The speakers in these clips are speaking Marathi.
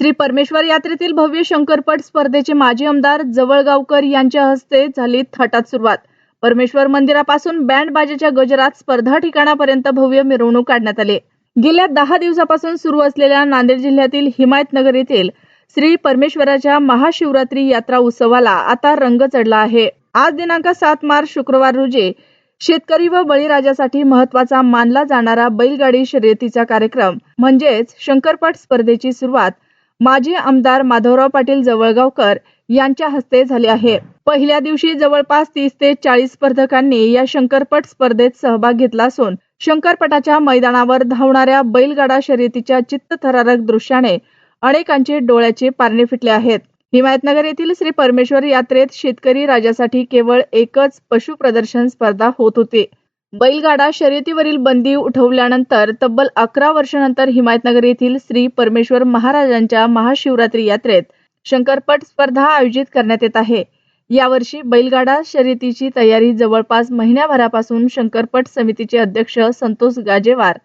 श्री परमेश्वर यात्रेतील भव्य शंकरपट स्पर्धेचे माजी आमदार जवळगावकर यांच्या हस्ते झाली थाटात सुरुवात. परमेश्वर मंदिरापासून बँड बाजेच्या गजरात स्पर्धा ठिकाणापर्यंत भव्य मिरवणूक काढण्यात आली. गेल्या दहा दिवसापासून सुरू असलेल्या नांदेड जिल्ह्यातील हिमायतनगर येथील श्री परमेश्वराच्या महाशिवरात्री यात्रा उत्सवाला आता रंग चढला आहे. आज दिनांक सात मार्च शुक्रवार रोजी शेतकरी व बळीराजासाठी महत्त्वाचा मानला जाणारा बैलगाडी शर्यतीचा कार्यक्रम म्हणजेच शंकरपट स्पर्धेची सुरुवात माजी आमदार माधवराव पाटील जवळगावकर यांच्या हस्ते झाले आहे. पहिल्या दिवशी जवळपास तीस ते चाळीस स्पर्धकांनी या शंकरपट स्पर्धेत सहभाग घेतला असून शंकरपटाच्या मैदानावर धावणाऱ्या बैलगाडा शर्यतीच्या चित्तथरारक दृश्याने अनेकांचे डोळ्याचे पारणे फिटले आहेत. हिमायतनगर येथील श्री परमेश्वर यात्रेत शेतकरी राजासाठी केवळ एकच पशु प्रदर्शन स्पर्धा होत होती. बैलगाडा शर्यतीवरील बंदी उठवल्यानंतर तब्बल अकरा वर्षानंतर हिमायतनगर येथील श्री परमेश्वर महाराजांच्या महाशिवरात्री यात्रेत शंकरपट स्पर्धा आयोजित करण्यात येत आहे. यावर्षी बैलगाडा शर्यतीची तयारी जवळपास महिन्याभरापासून शंकरपट समितीचे अध्यक्ष संतोष गाजेवार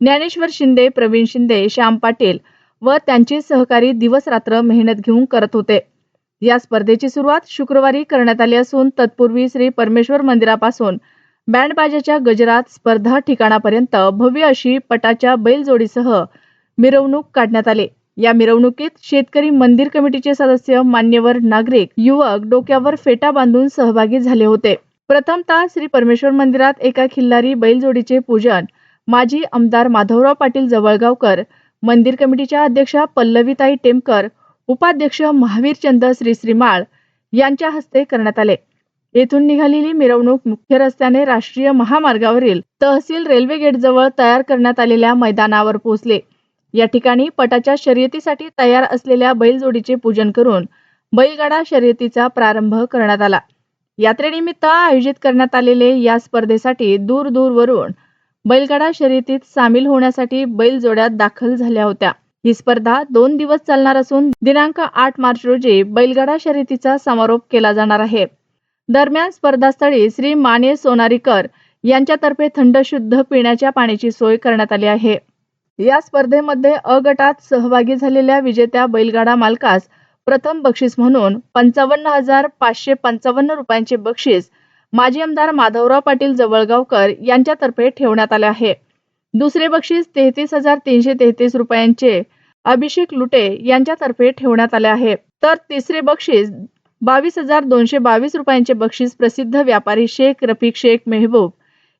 ज्ञानेश्वर शिंदे प्रवीण शिंदे श्याम पाटील व त्यांचे सहकारी दिवस रात्र मेहनत घेऊन करत होते. या स्पर्धेची सुरुवात शुक्रवारी करण्यात आली असून तत्पूर्वी श्री परमेश्वर मंदिरापासून बँडबाजाच्या गजरात स्पर्धा ठिकाणापर्यंत भव्य अशी पटाच्या बैलजोडीसह मिरवणूक काढण्यात आली. या मिरवणुकीत शेतकरी मंदिर कमिटीचे सदस्य मान्यवर नागरिक युवक डोक्यावर फेटा बांधून सहभागी झाले होते. प्रथमतः श्री परमेश्वर मंदिरात एका खिल्लारी बैलजोडीचे पूजन. माजी आमदार माधवराव पाटील जवळगावकर मंदिर कमिटीच्या अध्यक्षा पल्लवीताई टेमकर उपाध्यक्ष महावीरचंद श्री श्रीमाळ यांच्या हस्ते करण्यात आले. येथून निघालेली मिरवणूक मुख्य रस्त्याने राष्ट्रीय महामार्गावरील तहसील रेल्वे गेट जवळ तयार करण्यात आलेल्या मैदानावर पोहोचले. या ठिकाणी पटाच्या शर्यतीसाठी तयार असलेल्या बैलजोडीचे पूजन करून बैलगाडा शर्यतीचा प्रारंभ करण्यात आला. यात्रेनिमित्त आयोजित करण्यात आलेले या स्पर्धेसाठी दूर दूरवरून बैलगाडा शर्यतीत सामील होण्यासाठी बैलजोड्या दाखल झाल्या होत्या. ही स्पर्धा दोन दिवस चालणार असून दिनांक आठ मार्च रोजी बैलगाडा शर्यतीचा समारोप केला जाणार आहे. दरम्यान स्पर्धास्थळी श्री माने सोनारीकर यांच्यातर्फे थंड शुद्ध पिण्याच्या पाण्याची सोय करण्यात आली आहे. या स्पर्धेमध्ये अ गटात सहभागी झालेल्या विजेत्या बैलगाडा मालकास प्रथम बक्षीस म्हणून पंचावन्न हजार पाचशे पंचावन्न रुपयांचे बक्षीस माजी आमदार माधवराव पाटील जवळगावकर यांच्यातर्फे ठेवण्यात आले आहे. दुसरे बक्षीस तेहतीस हजार तीनशे तेहतीस रुपयांचे अभिषेक लुटे यांच्यातर्फे ठेवण्यात आले आहे. तर तिसरे बक्षीस बावीस हजार दोनशे बावीस रुपयांचे बक्षीस प्रसिद्ध व्यापारी शेख रफिक शेख मेहबूब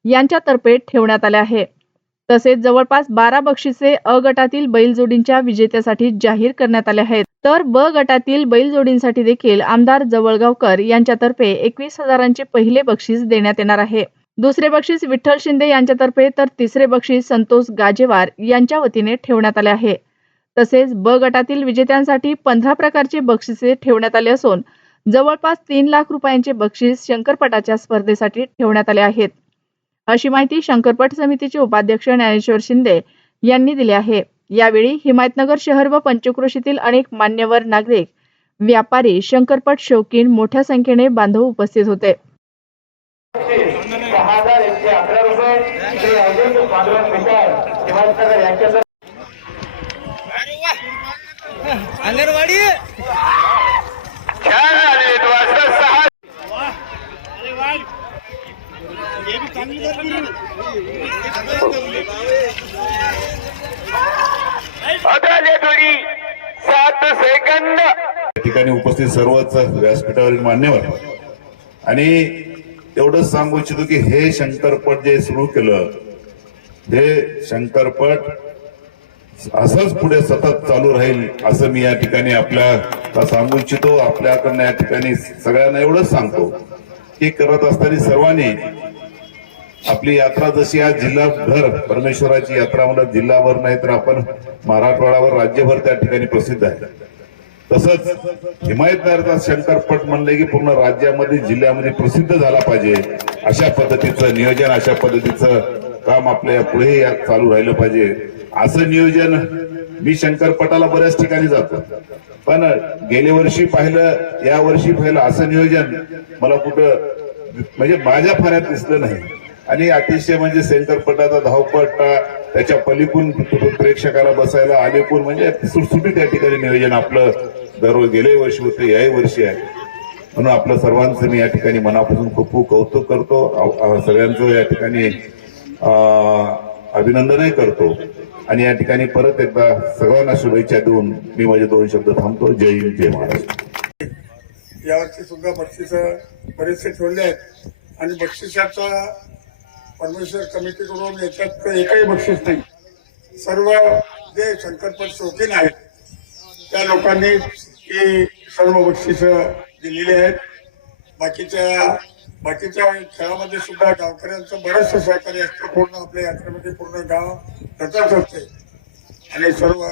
यांच्यातर्फे ठेवण्यात आले आहे. तसेच जवळपास बारा बक्षिसे अ गटातील बैलजोडींच्या विजेत्यासाठी जाहीर करण्यात आले आहेत. तर ब गटातील बैलजोडींसाठी देखील आमदार जवळगावकर यांच्यातर्फे एकवीस हजारांचे पहिले बक्षीस देण्यात येणार आहे. दुसरे बक्षीस विठ्ठल शिंदे यांच्यातर्फे तर तिसरे बक्षीस संतोष गाजेवार यांच्या वतीने ठेवण्यात आले आहे. तसेच ब गटातील विजेत्यांसाठी पंधरा प्रकारचे बक्षिसे ठेवण्यात आले असून जवळपास तीन लाख रुपयांचे बक्षीस शंकरपटाच्या स्पर्धेसाठी ठेवण्यात आले आहेत. अशी माहिती शंकरपट समितीचे उपाध्यक्ष ज्ञानेश्वर शिंदे यांनी दिली आहे. यावेळी हिमायतनगर शहर व पंचक्रोशीतील अनेक मान्यवर नागरिक व्यापारी शंकरपट शौकीन मोठ्या संख्येने बांधव उपस्थित होते. अंगणवाडी हजार एकशे अकरा रुपये श्री अरविंद पांडुरंग मिसाळ हिमायतनगर यांच्या अंगणवाडी चार आणि दोन वाजता सहा अदाले थोडी सात सेकंद. ठिकाणी उपस्थित सर्वच व्यासपीठावरील मान्यवर. आणि एवढंच सांगू इच्छितो की हे शंकरपट जे सुरू केलं हे शंकरपट असंच पुढे सतत चालू राहील असं मी या ठिकाणी आपल्या सांगू इच्छितो. आपल्याकडनं या ठिकाणी सगळ्यांना एवढंच सांगतो की करत असताना सर्वांनी आपली यात्रा जशी आज जिल्हाभर परमेश्वराची यात्रा म्हणत जिल्हाभर नाही तर आपण मराठवाड्यावर राज्यभर त्या ठिकाणी प्रसिद्ध आहे. तसंच हिमायतनगरचा शंकरपट म्हणले की पूर्ण राज्यामध्ये जिल्ह्यामध्ये प्रसिद्ध झाला पाहिजे. अशा पद्धतीचं नियोजन अशा पद्धतीचं काम आपल्या पुढे चालू राहिलं पाहिजे. असं नियोजन मी शंकरपटाला बऱ्याच ठिकाणी जातो. पण गेल्या वर्षी पाहिलं या वर्षी पाहिलं असं नियोजन मला कुठं म्हणजे माझ्या फाण्यात दिसलं नाही. आणि अतिशय म्हणजे शंकरपटाचा धावपट्टा त्याच्या पलीकून प्रेक्षकाला बसायला आलेपून म्हणजे सुटसुटीत त्या ठिकाणी नियोजन आपलं दररोज गेले वर्षी होते याही वर्षी आहे. म्हणून आपलं सर्वांचं मी या ठिकाणी मनापासून खूप खूप कौतुक करतो. सगळ्यांचं या ठिकाणी अभिनंदनही करतो. आणि या ठिकाणी परत एकदा सगळ्यांना शुभेच्छा देऊन मी माझे दोन शब्द थांबतो. जय हिंद जय महाराष्ट्र. यावर्षी सुद्धा बक्षीस बरेचसे ठेवले आहेत. आणि बक्षिसाचा परमेश्वर कमिटीकडून याच्यात एकही बक्षीस नाही. सर्व जे शंकरपट शौकीन आहेत त्या लोकांनी ही सर्व बक्षीस दिलेली आहेत. बाकीच्या बाकीच्या खेळामध्ये सुद्धा गावकऱ्यांचं बरंचसं सहकार्य असतं. पूर्ण आपल्या यात्रेमध्ये पूर्ण गाव त्याचाच असते. आणि सर्व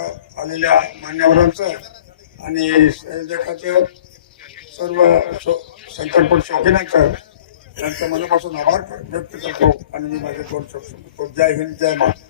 आलेल्या मान्यवरांचं आणि संयोजकाचं सर्व शो- शंकरपट शौकीनांचं त्यांच्या मनापासून आभार व्यक्त करतो. आणि मी माझे दोन शब्द जय हिंद जय महाराष्ट्र.